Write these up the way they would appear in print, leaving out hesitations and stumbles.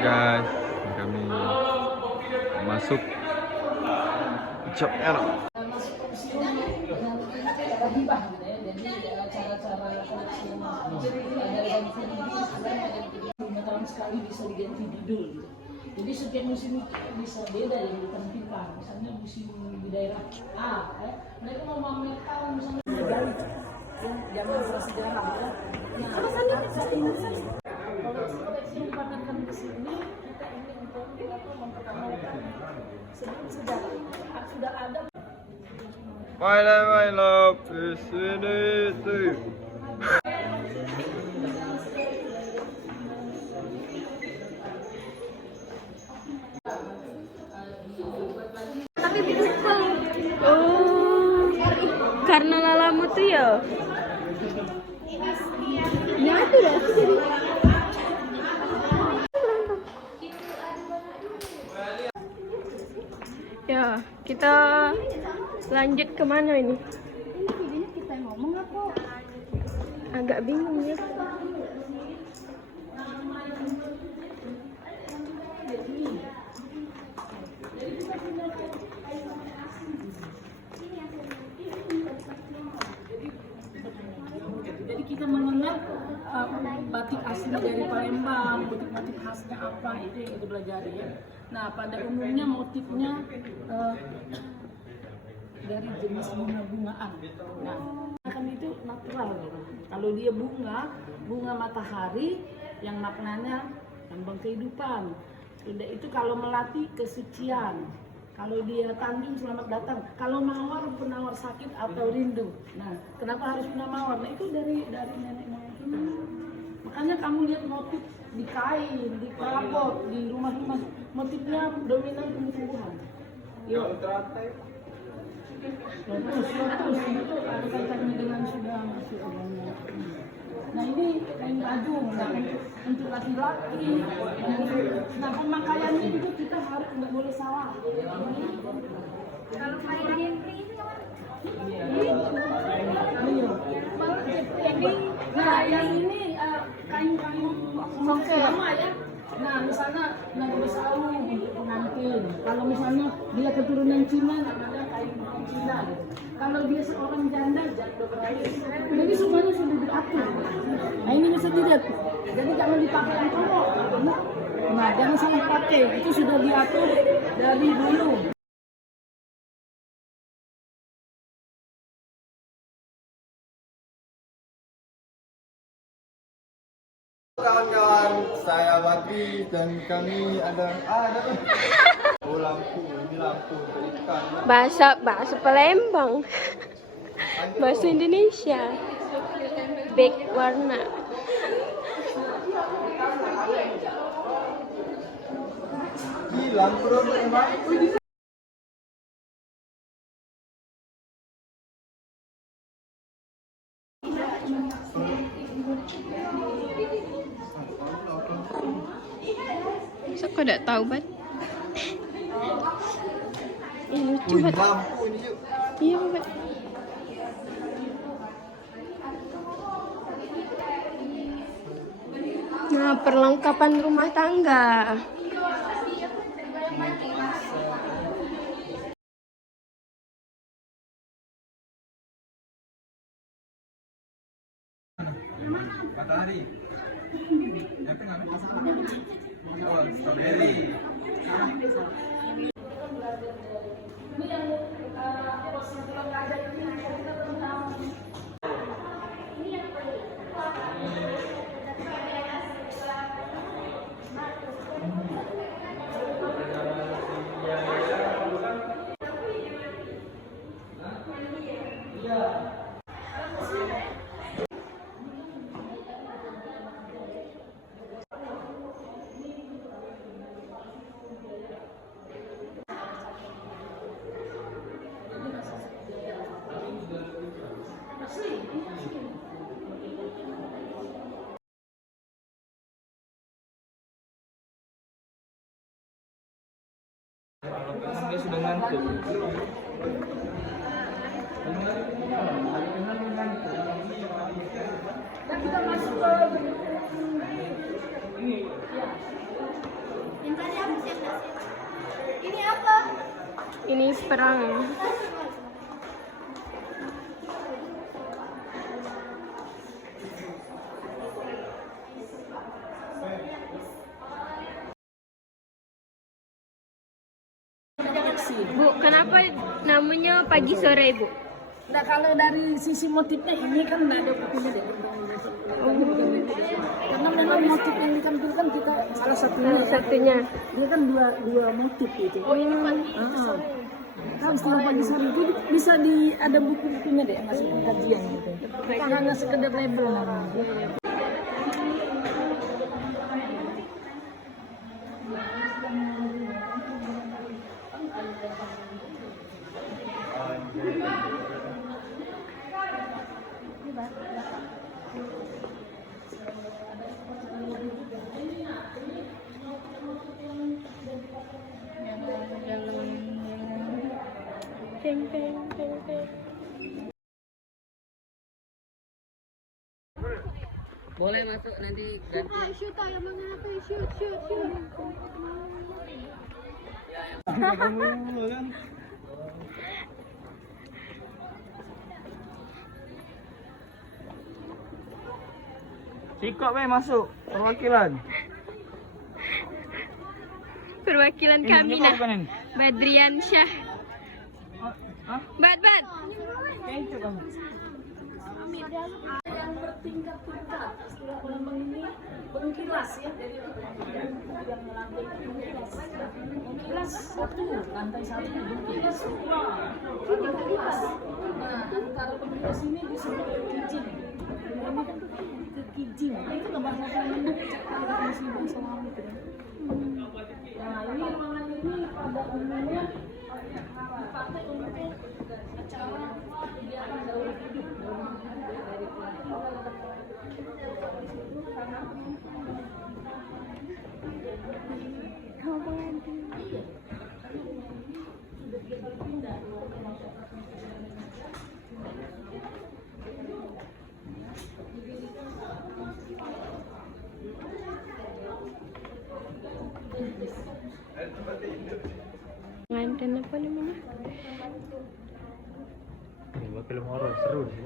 Guys, kami masuk Job Air. Sekali bisa diganti judul gitu. Jadi setiap musim bisa beda yang ditampilkan. Misalnya musim di daerah A, mereka mau memamerkan misalnya Bali yang zaman prasejarah ya. Nah, saat ini kalau koleksi yang dipamerkan di sini kita ingin untuk memperkenalkan sebelum sejarah sudah ada. My love is in it too. Oh, karena lalamu tuh ya? Ya itu dah. Ya, kita lanjut kemana ini? Ini kita ngomong apa? Agak bingung ya. Jadi kita mengenal batik asli dari Palembang, batik khasnya apa itu yang kita belajar ya. Nah pada umumnya motifnya dari jenis bunga-bungaan. Nah kan itu natural gitu. Kalau dia bunga matahari yang maknanya lambang kehidupan. Udah itu kalau melati kesucian. Kalau dia tanjung selamat datang. Kalau mawar penawar sakit atau rindu. Nah, kenapa harus punya mawar? Nah, itu dari nenek moyang kita. Makanya kamu lihat motif di kain, di perabot, di rumah-rumah, motifnya dominan tumbuh-tumbuhan. Yo, teratai. Lotus itu ada kaitannya dengan sudah masuk agama. Nah ini kain kajung, nah, untuk laki-laki. Nah pemakaiannya juga kita harus nggak boleh salah. Kalau kain jempring itu Ini, nah yang ini kain-kain sama ya. Nah misalnya nadi besaru untuk pengantin. Kalau misalnya dia keturunan Cina, namanya kain Cina. Gitu. Kalau dia seorang janda, jadi semuanya sudah diatur. Nah ini bisa dilihat. Jadi jangan dipakai yang cowok. Nah jangan salah pakai. Itu sudah diatur dari dulu. Kawan-kawan, saya Badri dan kami ada lampu, ini lampu ikan. Bahasa Palembang. Bahasa Indonesia. Back warna. Lampu dong emang. So, kau tak tahu, Bat? Lucu banget. Lampu ini yuk. Iya, Bat. Nah, perlengkapan rumah tangga. Matahari. Yang tengah oh, strawberry. Ini yang posisi aja ini kita tentang Dia sudah ngantuk. Dan kita masuk ke Yang tadi apa sih? Ini apa? Ini perang. Bu, kenapa namanya pagi sore, Bu? Nah, kalau dari sisi motifnya ini kan nggak ada buktinya deh. Karena memang motif yang ditampilkan kita salah satunya. Dia kan dua motif itu. Oh, ini Kan setelah pagi sore itu bisa ada buku-bukunya deh masuk kajian gitu. Bukan hanya sekedar label namanya. Peng, peng, peng, peng. Boleh masuk nanti ganti. Shoot ayo mana aku shoot. Sikap masuk perwakilan. Perwakilan kami Ini nah. bukan ini. Badrian Syah. Hah? Bad. Kencok kamu. Yang bertingkat-tingkat istilah Palembang ini pengkilas ya, jadi yang lantai pengkilas satu, lantai satu pengkilas dua, pengkilas. Nah, antara pengkilas ini disebut kijing. Ini kan kijing. Itu nggak bahasa Palembang, masih bahasa lama gitu. Nah, ini ruangan ini pada umumnya dipakai untuk acara kegiatan daur hidup. Pengantin apa namanya? Film horor seru sih.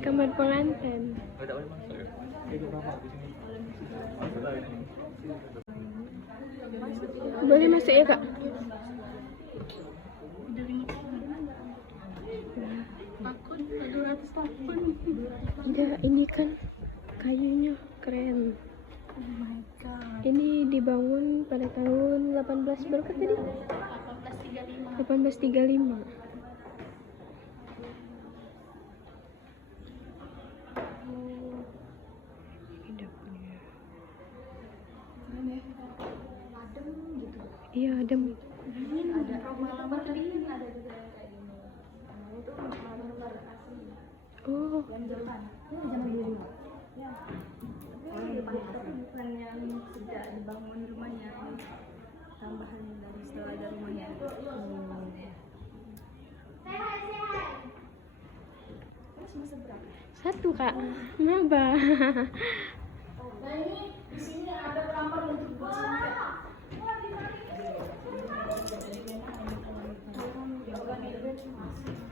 Kamar pengantin. Tidak boleh masuk ya. Itu ramah di sini. Boleh masuk ya, Kak? Enggak, ini kan kayunya keren. Ini dibangun pada tahun 18 berapa tadi? 1835. Iya, adem. Oh, Bukan yang sejak dibangun rumahnya, tambahan dari setelah ada rumahnya. satu, Kak. Kenapa? Nah, ini di sini ada kamar untuk bercinta.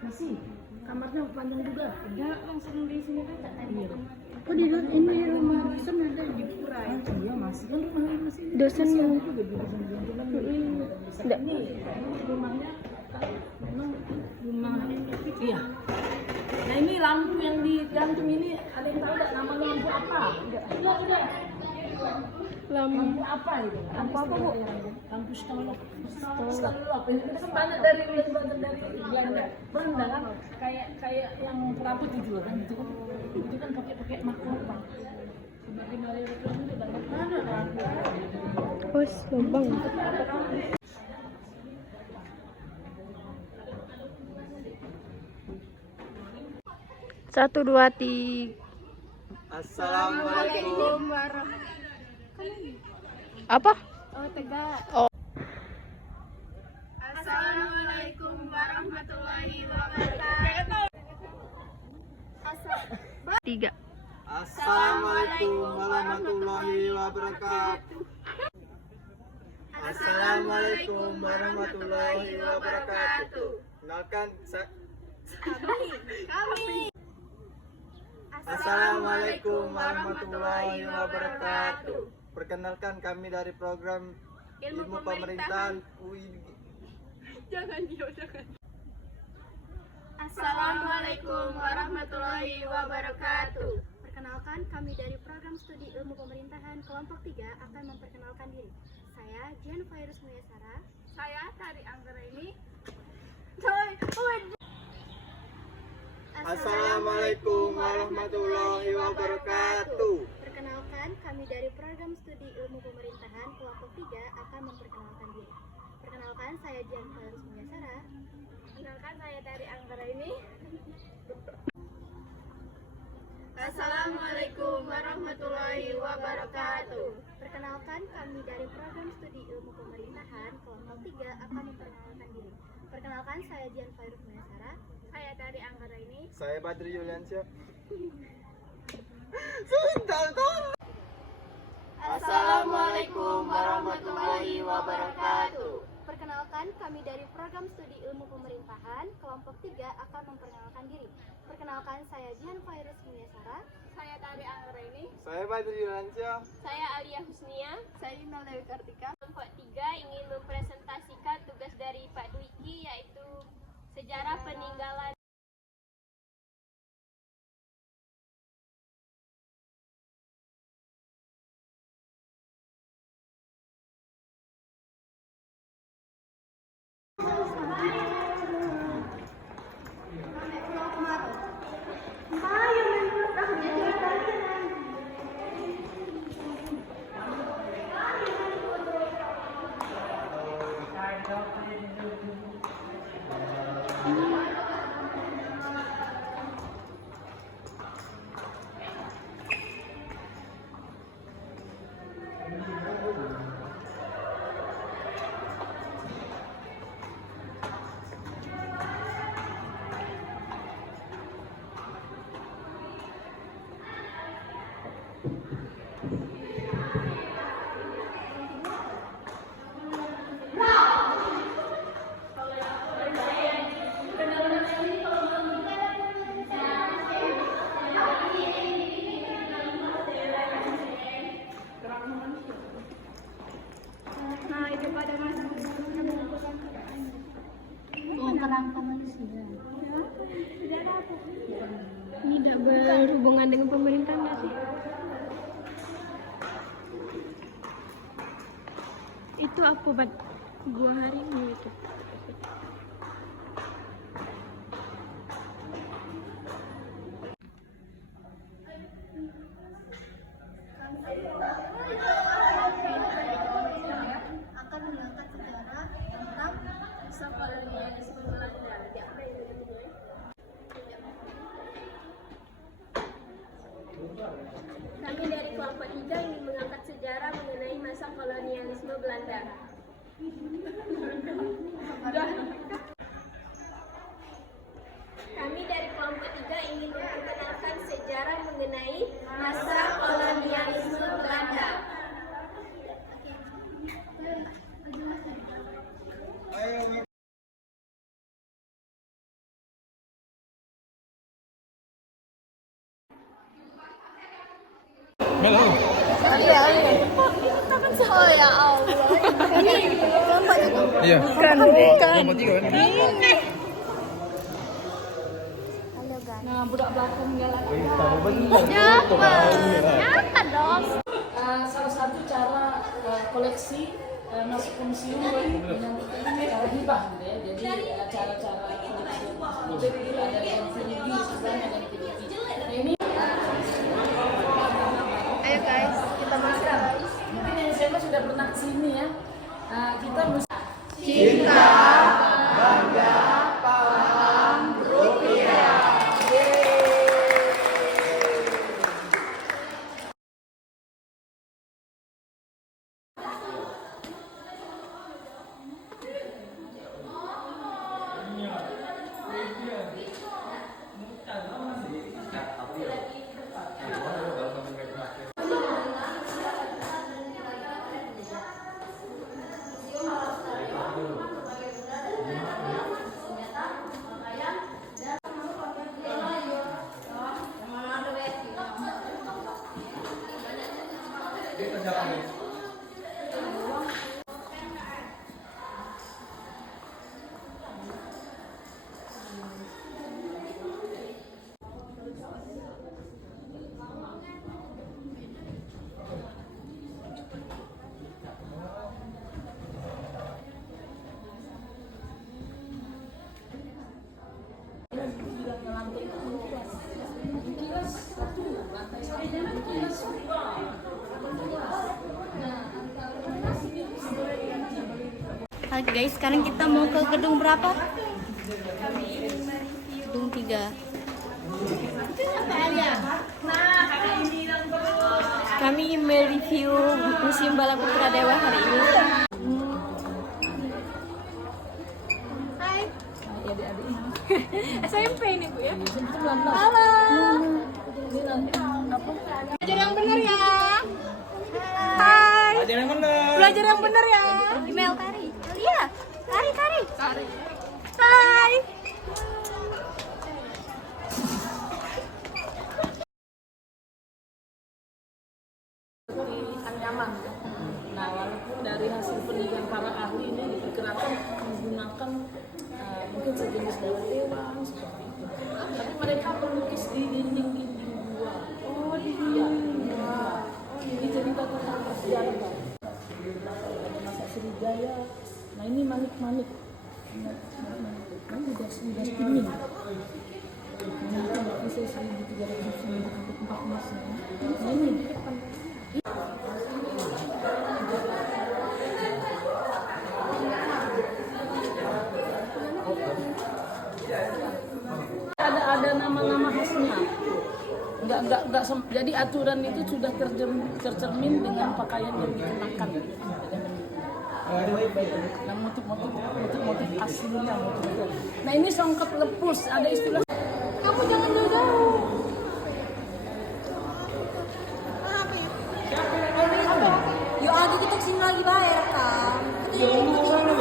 Masih kamarnya panjang juga. Enggak, langsung di sini kan tak tadi. Oh, di ini rumah dosen ada di pura. Iya, masih kan rumahnya masih. Dosen masih yang ada juga di dosen-dosen. enggak. Ini rumahnya memang rumah iya. Nah, ini lampu yang digantung ini ada yang tahu nggak nama lampu apa? Enggak. Lampu apa itu? Lampu apa, Bu? Lampu stolop. Stolop. Itu kan banyak dari Belanda. Belanda kan kayak yang perabot itu loh kan itu. Itu kan pakai mahkota. Sebagai dari reklam itu banyak kan. Bos, lubang. 1, 2, 3. Assalamualaikum. Apa? Oh, tegak. Oh. Assalamualaikum. Assalamualaikum warahmatullahi wabarakatuh. Assalamualaikum warahmatullahi wabarakatuh. Kenalkan kami. Assalamualaikum warahmatullahi wabarakatuh. Perkenalkan kami dari program Ilmu Pemerintahan UI. Jangan. Assalamualaikum warahmatullahi wabarakatuh. Perkenalkan, kami dari program studi ilmu pemerintahan kelompok 3 akan memperkenalkan diri. Saya Jian Virus Muyasara. Saya Tari Anggraini. Assalamualaikum warahmatullahi wabarakatuh. Perkenalkan, kami dari program studi ilmu pemerintahan kelompok 3 akan memperkenalkan diri. Perkenalkan, saya Jian Virus Muyasara. Perkenalkan, saya Tari Anggraini. Assalamualaikum warahmatullahi wabarakatuh. Perkenalkan, kami dari program studi ilmu pemerintahan kelompok 3 akan memperkenalkan diri. Perkenalkan, saya Jian Virus Muyasara. Saya Tari Anggraini. Saya Badri Yuliansyah. Assalamualaikum warahmatullahi wabarakatuh. Perkenalkan, kami dari program studi ilmu pemerintahan kelompok 3 akan memperkenalkan diri. Perkenalkan, saya Jian Virus Muyasara. Saya Tari Anggraini. Saya Badri Yuliansyah. Saya Alia Husnia. Saya Inal Dewi Kartika. Kelompok 3 ingin mempresentasikan tugas dari Pak Dwiki, yaitu sejarah peninggalan. Nah, itu pada masuk kerangka manusia. Ini tidak berhubungan dengan pemerintahan nggak sih? Itu apa buat buah harimau itu? Akan mengangkat sejarah tentang masa kolonialisme Belanda. Kami dari kelompok 3 ingin mengangkat sejarah mengenai masa kolonialisme Belanda. Kami dari kelompok 3 ingin memperkenalkan sejarah mengenai masa kolonialisme Belanda. Oh ya Allah. Ini kelompoknya tuh. Iya. Bukan. Kelompok 3 kan? Halo guys. Nah, budak belakang galak. Siapa? Siapa dong? Salah satu cara koleksi masuk ke museum dengan cara hibah gitu ya. Jadi cara-cara koleksi jadi ada yang tinggi sebenarnya ada yang tinggi. Nah, ini Ayo guys, kita masuk guys. mungkin yang SMA sudah pernah kesini ya. Nah, kita mesti Oke guys, sekarang kita mau ke gedung berapa? Gedung 3. Kami mereview Museum Bala Putra Dewa hari ini. Hai. SMP ini Bu ya. Halo. Belajar yang benar ya. Hai. Belajar yang benar. Belajar yang benar ya. Email Tari. Iya. Tari. Hai. Anyaman. Nah, walaupun dari hasil penelitian para ahli ini diperkirakan menggunakan mungkin sejenis dewa seperti itu. Tapi mereka melukis di dinding-dinding gua. Oh, iya. Ini cerita tentang sejarah. Masa Sriwijaya. Nah, ini manik-manik. Ini udah kuning. Ini saya 1314. Nah, ini di depan. Ada nama-nama khasnya. Enggak jadi aturan itu sudah tercermin dengan pakaian yang dikenakan. Nah, motif aslinya motif. Nah, ini songket lepus, ada istilah. Kamu jangan jauh-jauh. Yuk lagi kita kesini lagi bayar kan. Yang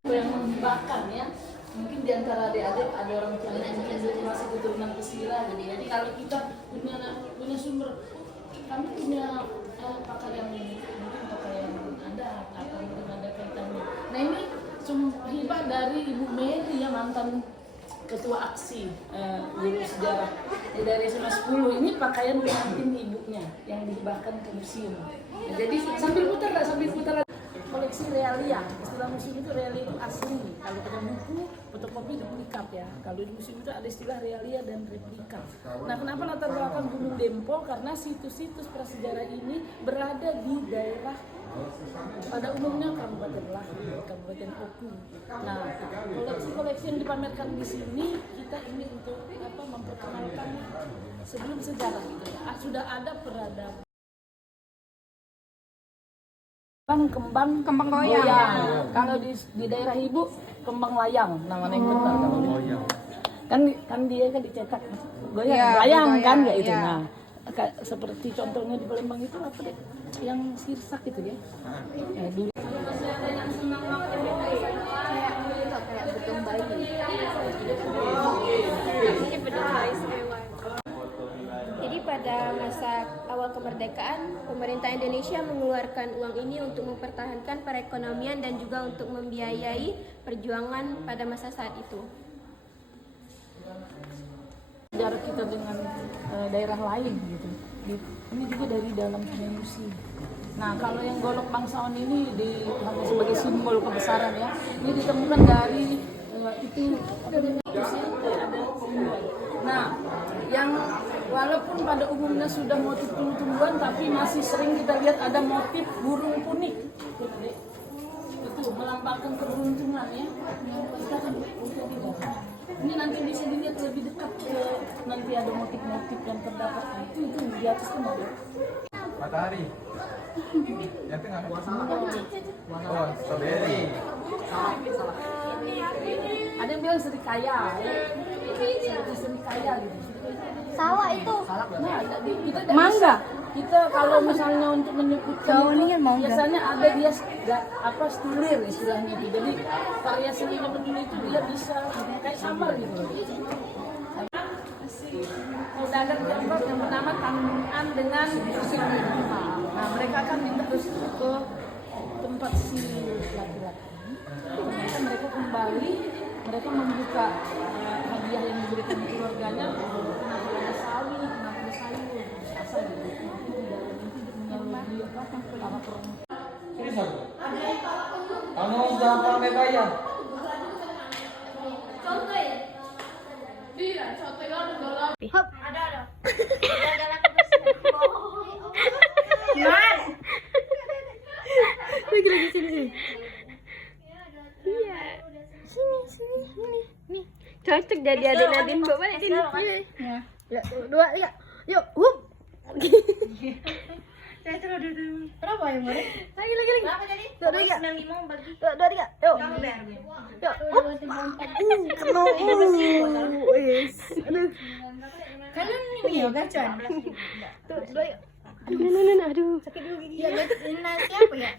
membakar ya. Mungkin di antara adik-adik ada orang tua yang masih keturunan Pesira, jadi kalau kita punya sumber, kami punya pakaian mungkin pakaian adat atau mungkin ada kaitannya. Nah, ini hibah dari Ibu Mary yang mantan ketua aksi guru sejarah dari SMA 10. Ini pakaian pengantin ibunya yang dihibahkan ke museum. Nah, jadi sambil putar koleksi realia. Istilah museum itu realia itu asli. Kalau ada buku, fotokopi, duplikat ya. Kalau di museum itu ada istilah realia dan replika. Nah, kenapa latar belakang Gunung Dempo? Karena situs-situs prasejarah ini berada di daerah pada umumnya Kabupaten Lahat, Kabupaten Oku. Nah, koleksi-koleksi yang dipamerkan di sini kita ini untuk memperkenalkan sebelum sejarah gitu ya. Sudah ada peradaban. Kembang goyang. Kalau di daerah ibu kembang layang namanya yang benar. Kan dia kan dicetak goyang, ya, layang kan kayak itu. Nah, seperti contohnya di Palembang itu apa deh? Yang sirsak itu ya. Dulu Kayak betung bayi. Jadi pada masa awal kemerdekaan, pemerintah Indonesia mengeluarkan uang ini untuk mempertahankan perekonomian dan juga untuk membiayai perjuangan pada masa saat itu. sejarah kita dengan daerah lain gitu. Ini juga dari dalam museum. Nah, kalau yang golok bangsawan ini dipakai sebagai simbol kebesaran ya. Ini ditemukan dari itu ada simbol. Nah, yang walaupun pada umumnya sudah motif tumbuh-tumbuhan, tapi masih sering kita lihat ada motif burung punik. Itu melambangkan keberuntungan ya. Kita akan ini nanti bisa dilihat lebih dekat nanti ada motif-motif yang terdapat itu di atas kan ada. Matahari. Yang tengah puasa. Oh, strawberry. Salah. Ada yang bilang serikaya ya. Seperti serikaya gitu. Sawah itu. Nah, kita mangga. Kita kalau misalnya untuk menyebutkan biasanya ada dia stilir istilahnya itu. Jadi variasinya betul itu dia bisa kayak sambal gitu. Saudagar Jambak yang bernama Tanuan dengan Siti. Nah, mereka akan terus ke tempat si laki-laki. Kemudian mereka kembali, mereka membuka hadiah yang diberikan keluarganya, ada sawi, ada sayur, asal gitu. Kamu sudah pandai bayar? Contoh ya? Iya, contohnya ada. Ada. Lagi sini. Iya. Cocok jadi adik Nadine. Bawa balik Din. Ya. Ya, 2, 3. Yuk, hup. Berapa ya, Mare? Lagi. Berapa jadi? 2, 3. 95 bagi 2, 3. Yuk. kamu bayar. Yuk. Hup. Kena. Wis. Aduh. Kalian ini ya gacuan. Tuh, 2 yuk. Aduh. Aduh. Ya, siapa ya?